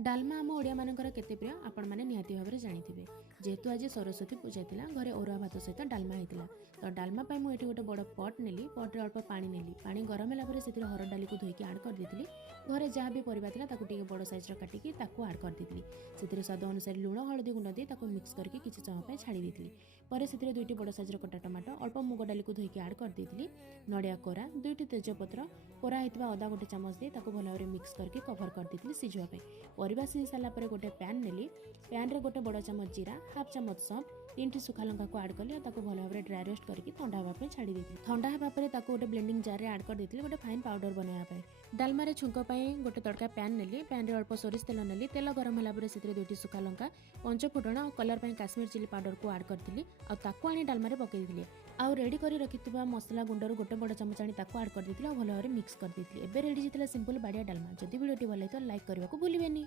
डालमा आम ओडिया मानकर केते प्रिय आपण माने निहाती भाव जानी जेहेतु आज सरस्वती पूजा थिला घरे ओरुआ भात सहित डालमा होता तो डालमा पाई मुझे गोटे बड़ पट नेली पट्रे अल्प पानी नेली पानी गरम है से हरड़ डाली को धोईकी आड कर देती घरे जहाँ भी परिवा था टे बड़ सैज्र काटिकी आड कर देती से स्वाद अनुसार लुण हलदी गुंड दी मिक्स करके किसी समय छाड़ी देती पर से दुईटी बड़ सैज्र कटा टमाटो अल्प मुग डाली को धोईकी आड कर देती नड़िया कोरा दुईटी तेजपत्र कोरा होता अदा गोटे चामच दी भल भाव मिक्स करके कभर कर देती सिझापी परिवा सिझी सारा पर गोटे पैन नेली पैन रे गोटे बड़ चामच जीरा हाफ चामच सौंफ 3टी सुखा लंका को आड कली भल भाव ड्राई रोस्ट करके ठंडा होगा छाड़ी देती ठंडा होगा गोटे ब्लेंडिंग जार आड कर देती गोटे फाइन पाउडर बनाया डालमा रे छुंक गोटे तड़का पैन नेली पैन रे अल्प सोरिष तेल नेली तेल गरम होला से 2टी सुखा लंका 5 फुटण और कलर काश्मीर चिली पाउडर को आड करती आनी डालमा रे पकई आउ रेडी कर रखिथिबा मसला गुंडर गोटे बड़ चामच आनी आड कर देती भल भाव मिक्स कर देती एबे रेडी जेतला सिंपल बाडिया डालमा जदि वीडियोटी भल लाइक करने को भूलिबेनी।